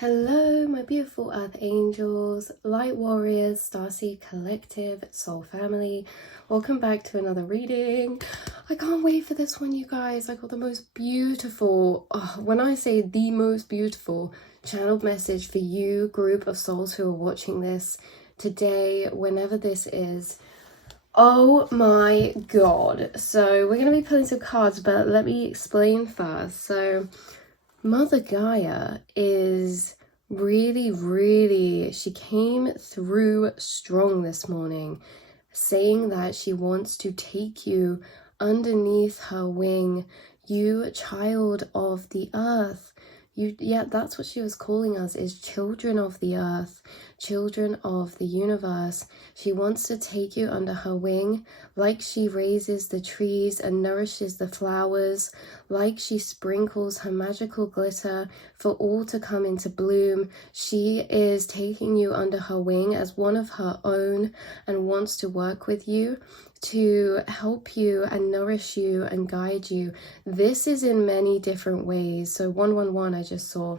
Hello, my beautiful earth angels, light warriors, starseed collective, soul family. Welcome back to another reading. I can't wait for this one, you guys. I got the most beautiful, when I say the most beautiful, channeled message for you, group of souls who are watching this today, whenever this is. Oh my god. So we're going to be pulling some cards, but let me explain first. So Mother Gaia is really, she came through strong this morning, saying that she wants to take you underneath her wing, you child of the earth. That's what she was calling us, is children of the earth, children of the universe. She wants to take you under her wing, like she raises the trees and nourishes the flowers, like she sprinkles her magical glitter for all to come into bloom. She is taking you under her wing as one of her own and wants to work with you to help you and nourish you and guide you. This is in many different ways. So 111 I just saw.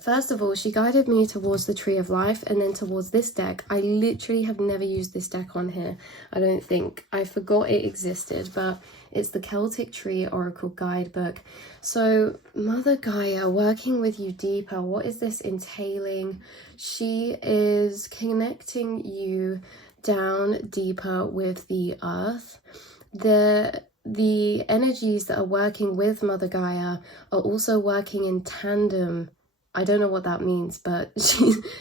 First of all, she guided me towards the Tree of Life and then towards this deck. I literally have never used this deck on here. I don't think. I forgot it existed, but it's the Celtic Tree Oracle Guidebook. So Mother Gaia working with you deeper. What is this entailing? She is connecting you down deeper with the earth. The energies that are working with Mother Gaia are also working in tandem. I don't know what that means, but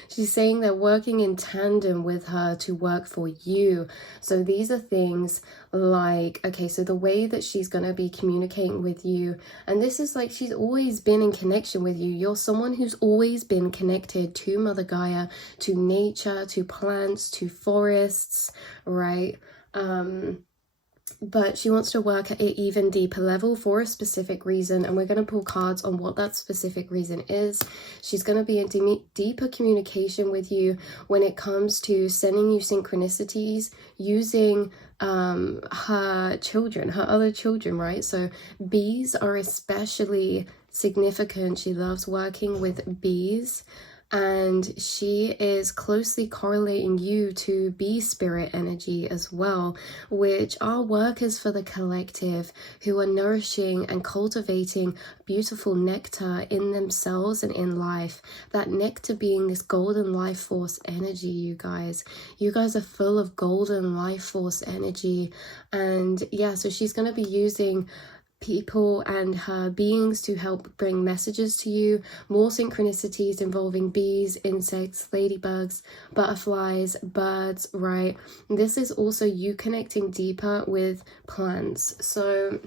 she's saying they're working in tandem with her to work for you. So these are things like, okay, so the way that she's going to be communicating with you, and this is like she's always been in connection with you. You're someone who's always been connected to Mother Gaia, to nature, to plants, to forests, right? But she wants to work at an even deeper level for a specific reason, and we're going to pull cards on what that specific reason is. She's going to be in deeper communication with you when it comes to sending you synchronicities using her children, her other children, right? So bees are especially significant. She loves working with bees, and she is closely correlating you to bee spirit energy as well, which are workers for the collective who are nourishing and cultivating beautiful nectar in themselves and in life. That nectar being this golden life force energy, you guys. You guys are full of golden life force energy. And yeah, so she's going to be using people and her beings to help bring messages to you, more synchronicities involving bees, insects, ladybugs, butterflies, birds, right? This is also you connecting deeper with plants. So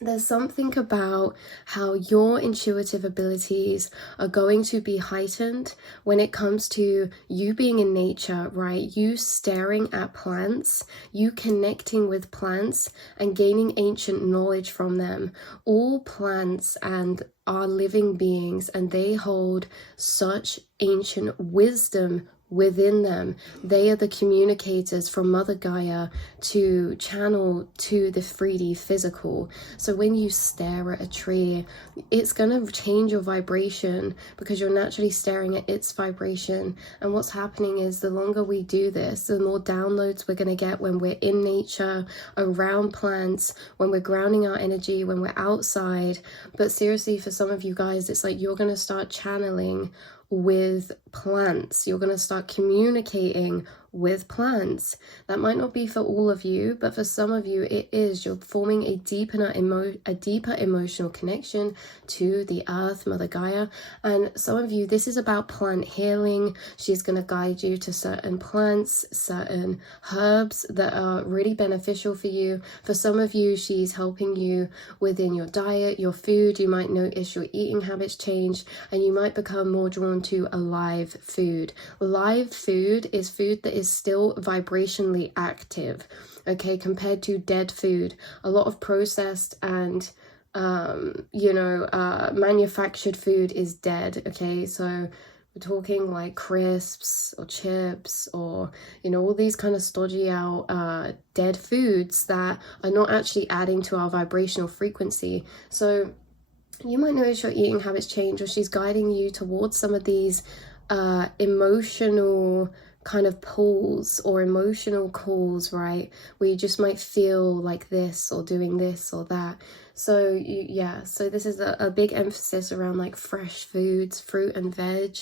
there's something about how your intuitive abilities are going to be heightened when it comes to you being in nature, right? You staring at plants, you connecting with plants and gaining ancient knowledge from them. All plants and are living beings, and they hold such ancient wisdom within them. They are the communicators from Mother Gaia to channel to the 3D physical. So when you stare at a tree, it's going to change your vibration because you're naturally staring at its vibration. And what's happening is the longer we do this, the more downloads we're going to get when we're in nature, around plants, when we're grounding our energy, when we're outside. But seriously, for some of you guys, it's like you're going to start channeling with plants. You're going to start communicating with plants. That might not be for all of you, but for some of you it is. You're forming a deeper emotional connection to the earth, Mother Gaia. And some of you, this is about plant healing. She's going to guide you to certain plants, certain herbs that are really beneficial for you. For some of you, she's helping you within your diet, your food. You might notice your eating habits change, and you might become more drawn to a live food. Live food is food that is still vibrationally active, okay, compared to dead food. A lot of processed and manufactured food is dead, okay? So we're talking like crisps or chips or all these kind of stodgy out dead foods that are not actually adding to our vibrational frequency. So you might notice your eating habits change, or she's guiding you towards some of these emotional kind of pulls or emotional calls, right, where you just might feel like this or doing this or that. So so this is a big emphasis around like fresh foods, fruit and veg.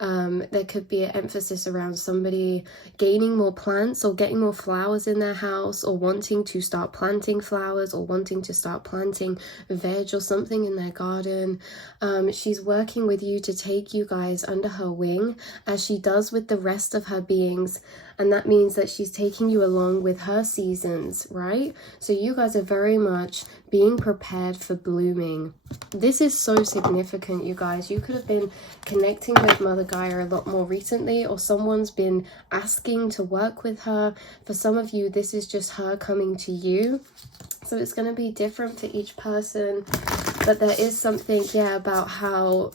There could be an emphasis around somebody gaining more plants or getting more flowers in their house, or wanting to start planting flowers, or wanting to start planting veg or something in their garden. She's working with you to take you guys under her wing, as she does with the rest of her beings. And that means that she's taking you along with her seasons, right? So you guys are very much being prepared for blooming. This is so significant, you guys. You could have been connecting with Mother Gaia a lot more recently, or someone's been asking to work with her. For some of you, this is just her coming to you. So it's going to be different for each person. But there is something, about how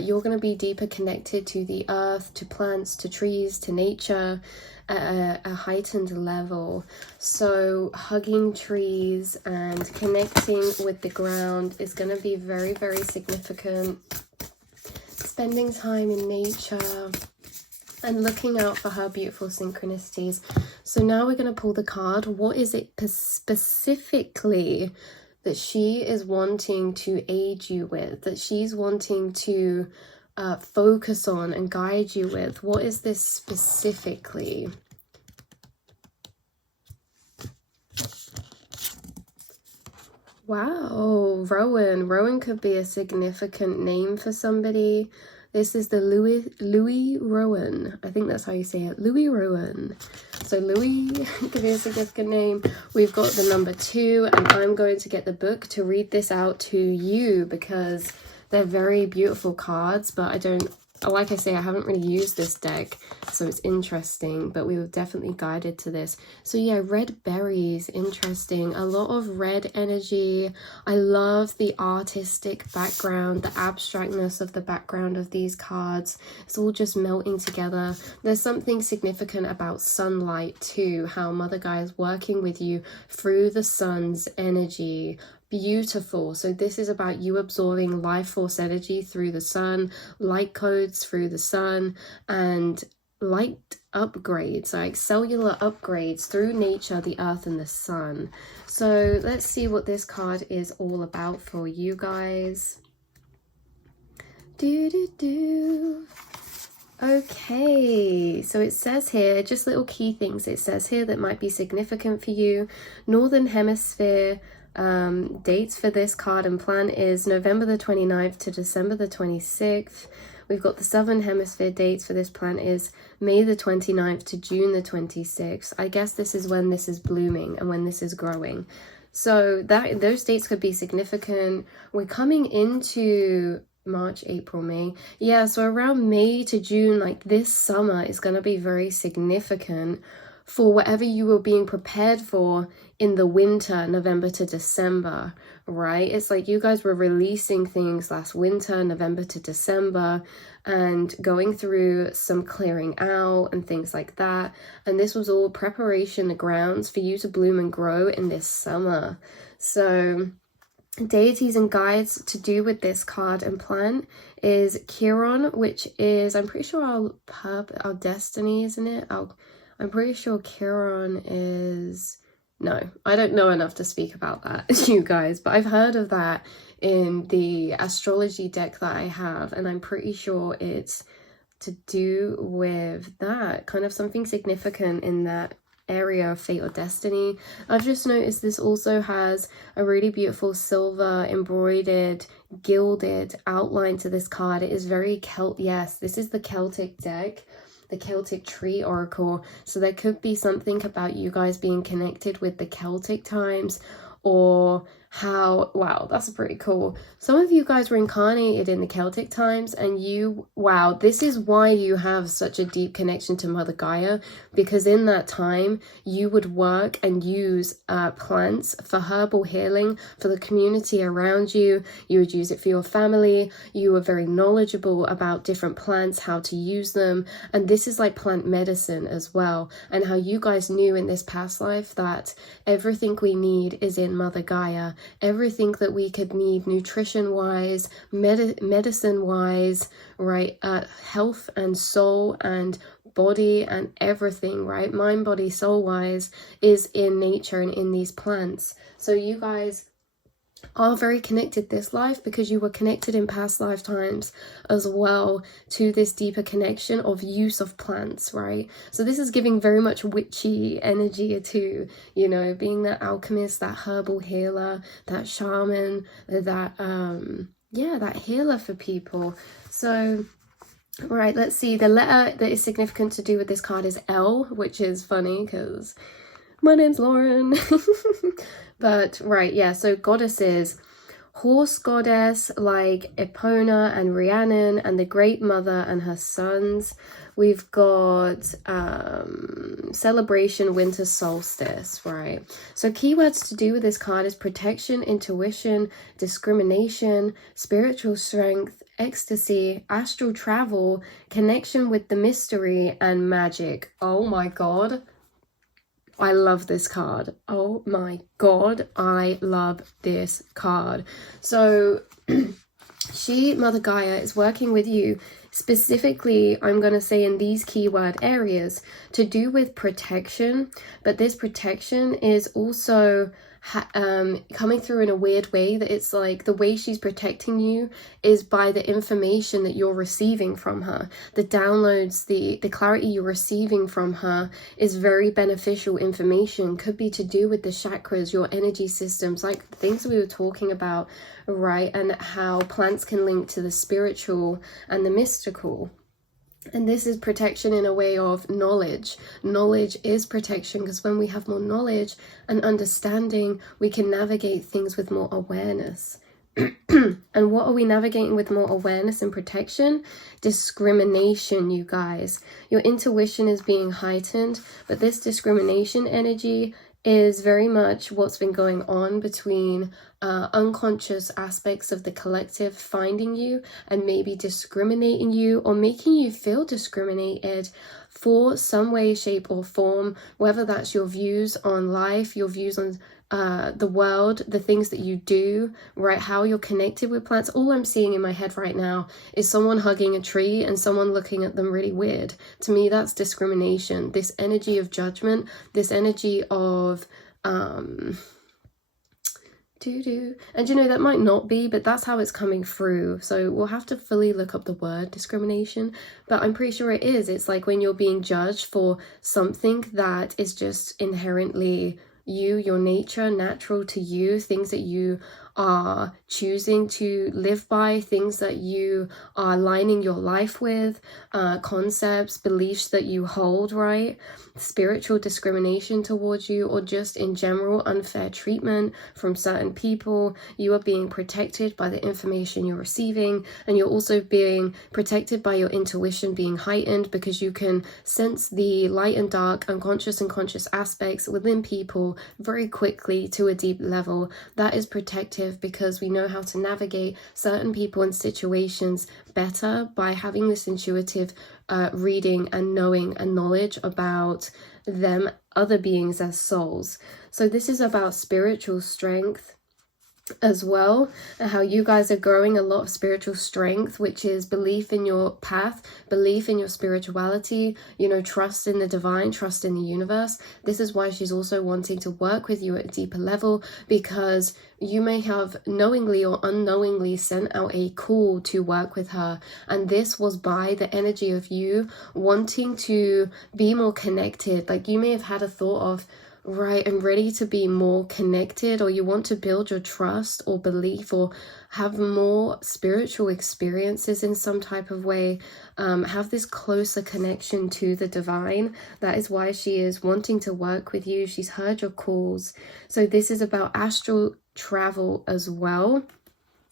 you're going to be deeper connected to the earth, to plants, to trees, to nature at a heightened level. So hugging trees and connecting with the ground is going to be very, very significant. Spending time in nature and looking out for her beautiful synchronicities. So now we're going to pull the card. What is it specifically that she is wanting to aid you with, that she's wanting to focus on and guide you with? What is this specifically? Wow, Rowan. Rowan could be a significant name for somebody. This is the Louis Rowan. I think that's how you say it. Louis Rowan. So Louis could be a significant name. We've got the number 2, and I'm going to get the book to read this out to you, because they're very beautiful cards, but I don't, like I say, I haven't really used this deck, so it's interesting, but we were definitely guided to this. So yeah, red berries, interesting. A lot of red energy. I love the artistic background, the abstractness of the background of these cards. It's all just melting together. There's something significant about sunlight too, how Mother Gaia is working with you through the sun's energy. Beautiful. So this is about you absorbing life force energy through the sun, light codes through the sun, and light upgrades, like cellular upgrades through nature, the earth and the sun. So let's see what this card is all about for you guys. Okay, so it says here, just little key things it says here that might be significant for you. Northern Hemisphere dates for this card and plan is November the 29th to December the 26th. We've got the Southern Hemisphere dates for this plant is May the 29th to June the 26th. I guess this is when this is blooming and when this is growing. So those dates could be significant. We're coming into March, April, May. Yeah, so around May to June, like this summer is going to be very significant for whatever you were being prepared for in the winter, November to December, right? It's like you guys were releasing things last winter, November to December, and going through some clearing out and things like that. And this was all preparation, the grounds for you to bloom and grow in this summer. So deities and guides to do with this card and plant is Chiron, which is, I'm pretty sure our destiny, isn't it? I'm pretty sure Chiron is... No, I don't know enough to speak about that, you guys, but I've heard of that in the astrology deck that I have, and I'm pretty sure it's to do with that, kind of something significant in that area of fate or destiny. I've just noticed this also has a really beautiful silver embroidered gilded outline to this card. It is very yes, this is the Celtic deck, the Celtic tree oracle. So there could be something about you guys being connected with the Celtic times, or how, wow, that's pretty cool. Some of you guys were incarnated in the Celtic times, and wow, this is why you have such a deep connection to Mother Gaia, because in that time you would work and use plants for herbal healing for the community around you. You would use it for your family. You were very knowledgeable about different plants, how to use them, and this is like plant medicine as well, and how you guys knew in this past life that everything we need is in Mother Gaia. everything that we could need nutrition-wise, medicine-wise, right? Health and soul and body and everything, right? Mind, body, soul-wise is in nature and in these plants. So you guys are very connected this life because you were connected in past lifetimes as well to this deeper connection of use of plants, right? So this is giving very much witchy energy to, you know, being that alchemist, that herbal healer, that shaman, that that healer for people. So right, let's see, the letter that is significant to do with this card is L, which is funny because my name's Lauren. But right, yeah, so goddesses, horse goddess like Epona and Rhiannon and the Great Mother and her sons. We've got celebration, winter solstice, right? So keywords to do with this card is protection, intuition, discrimination, spiritual strength, ecstasy, astral travel, connection with the mystery, and magic. Oh my god, I love this card. Oh my god, I love this card. So Mother Gaia is working with you specifically, I'm going to say, in these keyword areas to do with protection, but this protection is also coming through in a weird way, that it's like the way she's protecting you is by the information that you're receiving from her. The downloads, the clarity you're receiving from her is very beneficial information. Could be to do with the chakras, your energy systems, like the things we were talking about, right? And how plants can link to the spiritual and the mystical. And this is protection in a way of knowledge. Knowledge is protection, because when we have more knowledge and understanding, we can navigate things with more awareness. And what are we navigating with more awareness and protection? Discrimination, you guys. Your intuition is being heightened, but this discrimination energy is very much what's been going on between unconscious aspects of the collective finding you and maybe discriminating you or making you feel discriminated for some way, shape or form, whether that's your views on life, your views on the world, the things that you do, right? How you're connected with plants. All I'm seeing in my head right now is someone hugging a tree and someone looking at them really weird. To me, that's discrimination. This energy of judgment, this energy of and you know, that might not be, but that's how it's coming through. So we'll have to fully look up the word discrimination, but I'm pretty sure it is. It's like when you're being judged for something that is just inherently you, your nature, natural to you, things that you are choosing to live by, things that you are aligning your life with, concepts, beliefs that you hold, right? Spiritual discrimination towards you, or just in general unfair treatment from certain people. You are being protected by the information you're receiving, and you're also being protected by your intuition being heightened, because you can sense the light and dark, unconscious and conscious aspects within people very quickly to a deep level. That is protective, because we know how to navigate certain people and situations better by having this intuitive reading and knowing and knowledge about them, other beings as souls. So this is about spiritual strength as well, and how you guys are growing a lot of spiritual strength, which is belief in your path, belief in your spirituality, you know, trust in the divine, trust in the universe. This is why she's also wanting to work with you at a deeper level, because you may have knowingly or unknowingly sent out a call to work with her, and this was by the energy of you wanting to be more connected. Like you may have had a thought of, right, I'm ready to be more connected, or you want to build your trust or belief or have more spiritual experiences in some type of way, have this closer connection to the divine. That is why she is wanting to work with you. She's heard your calls. So this is about astral travel as well.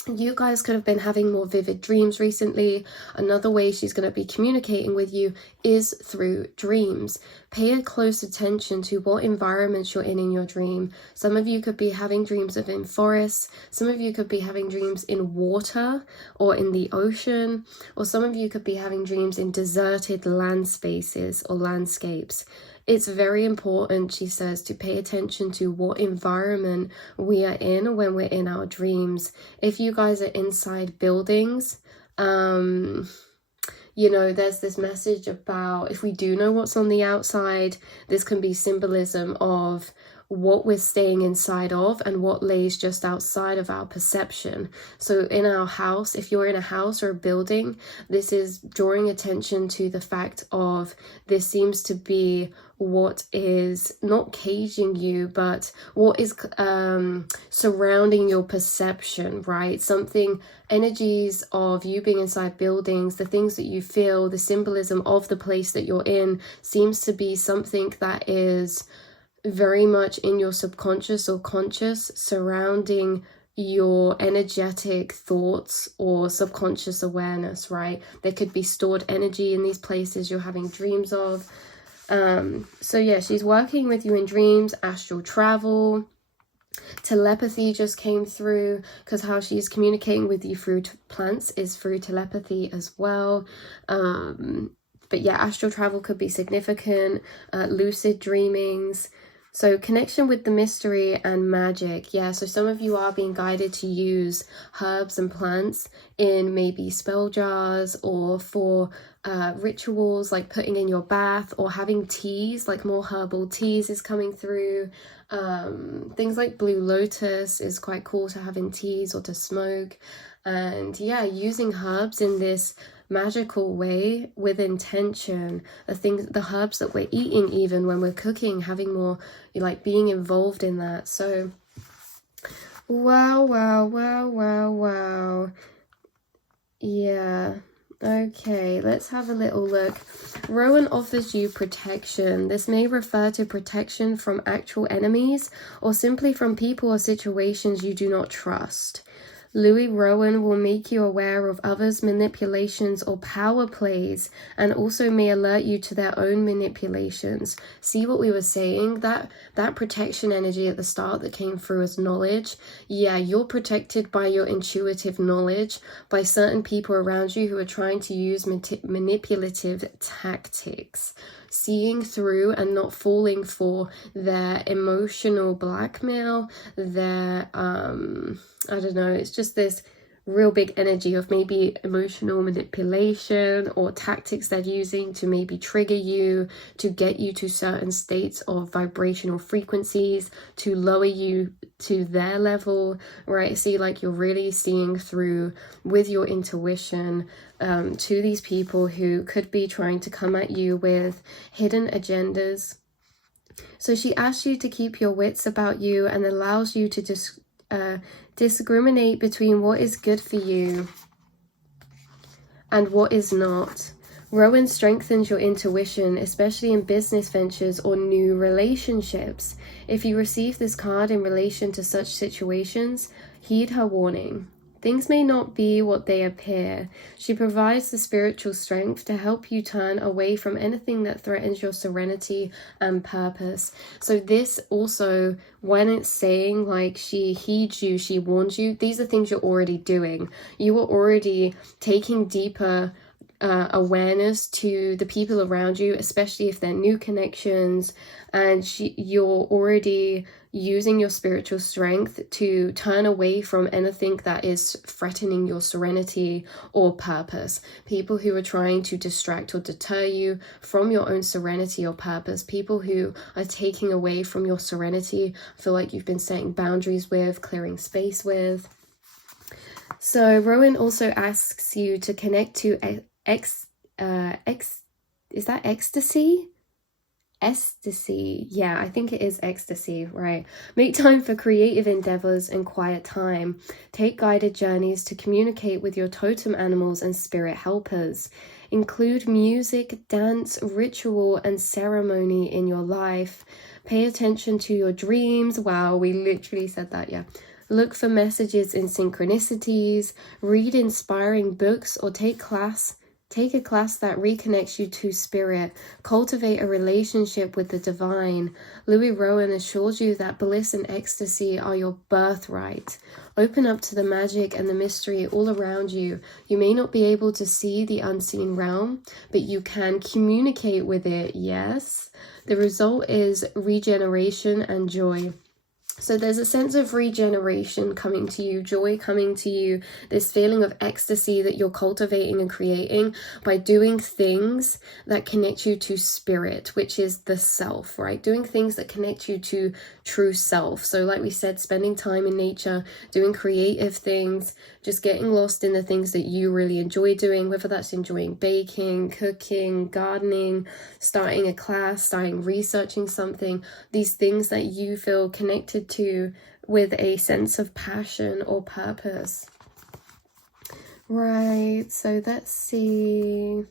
You guys could have been having more vivid dreams recently. Another way she's going to be communicating with you is through dreams. Pay a close attention to what environments you're in your dream. Some of you could be having dreams of in forests. Some of you could be having dreams in water or in the ocean. Or some of you could be having dreams in deserted land spaces or landscapes. It's very important, she says, to pay attention to what environment we are in when we're in our dreams. If you guys are inside buildings, you know, there's this message about, if we do know what's on the outside, this can be symbolism of what we're staying inside of and what lays just outside of our perception. So in our house, if you're in a house or a building, this is drawing attention to the fact of, this seems to be what is not caging you, but what is surrounding your perception, right? Something, energies of you being inside buildings, the things that you feel, the symbolism of the place that you're in seems to be something that is very much in your subconscious or conscious, surrounding your energetic thoughts or subconscious awareness, right? There could be stored energy in these places you're having dreams of. So yeah, she's working with you in dreams, astral travel, telepathy just came through, because how she's communicating with you through plants is through telepathy as well. But yeah, astral travel could be significant, lucid dreamings. So connection with the mystery and magic. Yeah, so some of you are being guided to use herbs and plants in maybe spell jars, or for rituals like putting in your bath, or having teas, like more herbal teas is coming through. Things like blue lotus is quite cool to have in teas or to smoke. And yeah, using herbs in this magical way with intention, the herbs that we're eating, even when we're cooking, having more, like, being involved in that. So wow. Yeah, okay, let's have a little look. Rowan offers you protection. This may refer to protection from actual enemies, or simply from people or situations you do not trust. Louis Rowan will make you aware of others' manipulations or power plays, and also may alert you to their own manipulations. See what we were saying? That protection energy at the start that came through as knowledge. Yeah, you're protected by your intuitive knowledge, by certain people around you who are trying to use manipulative tactics. Seeing through and not falling for their emotional blackmail, their I don't know, it's just this real big energy of maybe emotional manipulation or tactics they're using to maybe trigger you, to get you to certain states of vibrational frequencies, to lower you to their level, right? See, like, you're really seeing through with your intuition to these people who could be trying to come at you with hidden agendas. So she asks you to keep your wits about you and allows you to discriminate between what is good for you and what is not. Rowan strengthens your intuition, especially in business ventures or new relationships. If you receive this card in relation to such situations, heed her warning. Things may not be what they appear. She provides the spiritual strength to help you turn away from anything that threatens your serenity and purpose. So this also, when it's saying like she heeds you, she warns you, these are things you're already doing. You are already taking deeper awareness to the people around you, especially if they're new connections, and you're already using your spiritual strength to turn away from anything that is threatening your serenity or purpose. People who are trying to distract or deter you from your own serenity or purpose, people who are taking away from your serenity, I feel like you've been setting boundaries with, clearing space with. So Rowan also asks you to connect to is that ecstasy? Ecstasy. Yeah, I think it is ecstasy, right? Make time for creative endeavors and quiet time. Take guided journeys to communicate with your totem animals and spirit helpers. Include music, dance, ritual, and ceremony in your life. Pay attention to your dreams. Wow, we literally said that, yeah. Look for messages in synchronicities. Read inspiring books or take class Take a class that reconnects you to spirit. Cultivate a relationship with the divine. Louis Rowan assures you that bliss and ecstasy are your birthright. Open up to the magic and the mystery all around you. You may not be able to see the unseen realm, but you can communicate with it, yes? The result is regeneration and joy. So there's a sense of regeneration coming to you, joy coming to you, this feeling of ecstasy that you're cultivating and creating by doing things that connect you to spirit, which is the self, right? Doing things that connect you to true self. So like we said, spending time in nature, doing creative things, just getting lost in the things that you really enjoy doing, whether that's enjoying baking, cooking, gardening, starting a class, starting researching something, these things that you feel connected to with a sense of passion or purpose. Right, so let's see.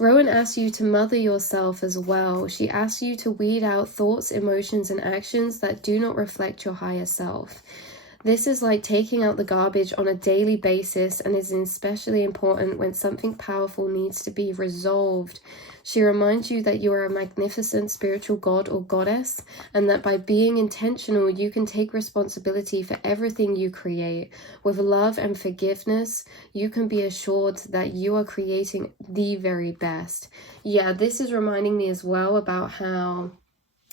Rowan asks you to mother yourself as well. She asks you to weed out thoughts, emotions, and actions that do not reflect your higher self. This is like taking out the garbage on a daily basis and is especially important when something powerful needs to be resolved. She reminds you that you are a magnificent spiritual god or goddess, and that by being intentional, you can take responsibility for everything you create. With love and forgiveness, you can be assured that you are creating the very best. Yeah, this is reminding me as well about how,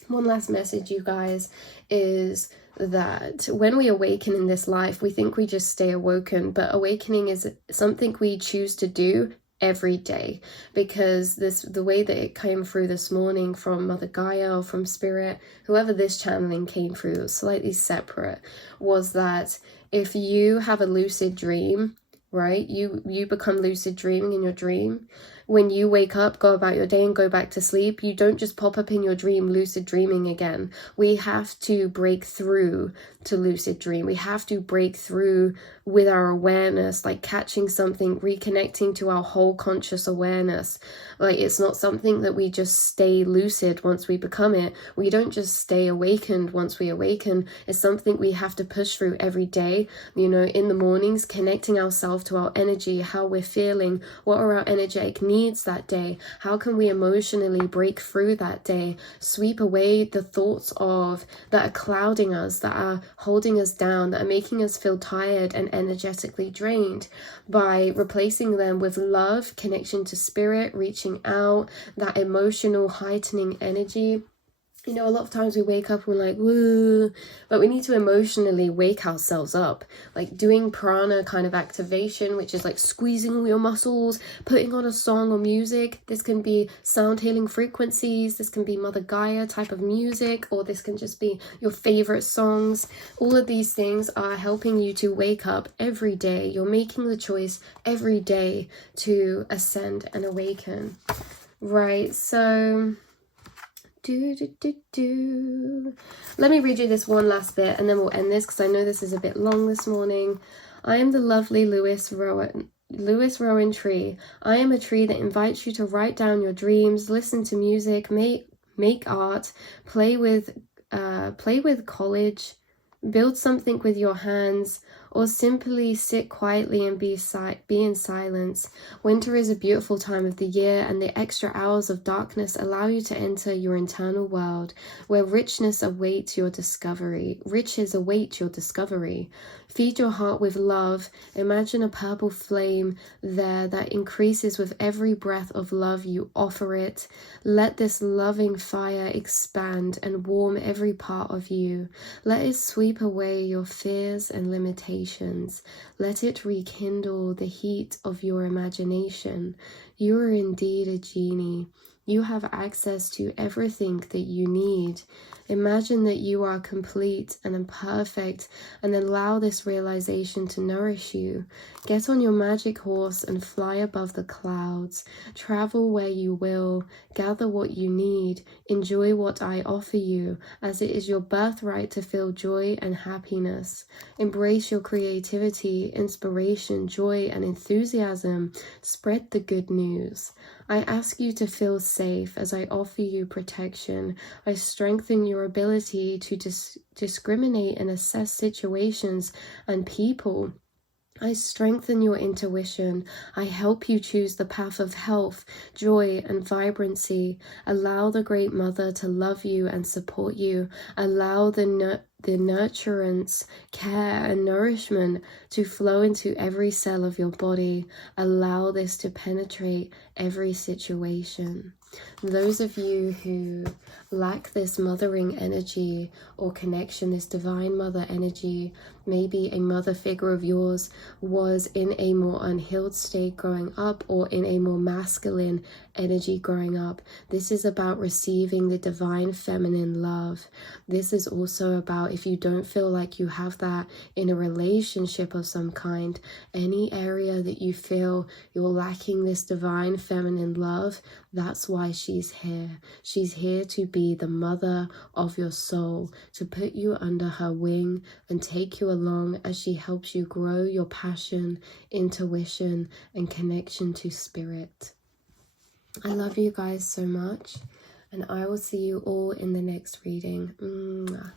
one last message, you guys, is that when we awaken in this life, we think we just stay awoken, but awakening is something we choose to do every day, because the way that it came through this morning from Mother Gaia or from Spirit, whoever this channeling came through, slightly separate, was that if you have a lucid dream, right, you become lucid dreaming in your dream. When you wake up, go about your day and go back to sleep, you don't just pop up in your dream lucid dreaming again. We have to break through to lucid dream. We have to break through with our awareness, like catching something, reconnecting to our whole conscious awareness. Like, it's not something that we just stay lucid once we become it. We don't just stay awakened once we awaken. It's something we have to push through every day. You know, in the mornings, connecting ourselves to our energy, how we're feeling, what are our energetic needs that day, how can we emotionally break through that day, sweep away the thoughts of that are clouding us, that are holding us down, that are making us feel tired and energetically drained, by replacing them with love, connection to spirit, reaching out, that emotional heightening energy. You know, a lot of times we wake up and we're like, woo, but we need to emotionally wake ourselves up, like doing prana kind of activation, which is like squeezing all your muscles, putting on a song or music. This can be sound healing frequencies, this can be Mother Gaia type of music, or this can just be your favorite songs. All of these things are helping you to wake up every day. You're making the choice every day to ascend and awaken. Right, so let me read you this one last bit and then we'll end this, because I know this is a bit long this morning. I am the lovely Louis Rowan tree. I am a tree that invites you to write down your dreams, listen to music, make art, play with college, build something with your hands, or simply sit quietly and be in silence. Winter is a beautiful time of the year, and the extra hours of darkness allow you to enter your internal world, where riches await your discovery. Feed your heart with love. Imagine a purple flame there that increases with every breath of love you offer it. Let this loving fire expand and warm every part of you. Let it sweep away your fears and limitations. Let it rekindle the heat of your imagination. You are indeed a genie. You have access to everything that you need. Imagine that you are complete and imperfect, and allow this realization to nourish you. Get on your magic horse and fly above the clouds. Travel where you will. Gather what you need. Enjoy what I offer you, as it is your birthright to feel joy and happiness. Embrace your creativity, inspiration, joy, and enthusiasm. Spread the good news. I ask you to feel safe as I offer you protection. I strengthen your ability to discriminate and assess situations and people. I strengthen your intuition. I help you choose the path of health, joy, and vibrancy. Allow the Great Mother to love you and support you. Allow the nurturance, care, and nourishment to flow into every cell of your body. Allow this to penetrate every situation. Those of you who lack this mothering energy or connection, this divine mother energy, maybe a mother figure of yours was in a more unhealed state growing up, or in a more masculine energy growing up. This is about receiving the divine feminine love. This is also about, if you don't feel like you have that in a relationship of some kind, any area that you feel you're lacking this divine feminine love, that's why she's here. She's here to be the mother of your soul, to put you under her wing and take you along as she helps you grow your passion, intuition, and connection to spirit. I love you guys so much, and I will see you all in the next reading. Mwah.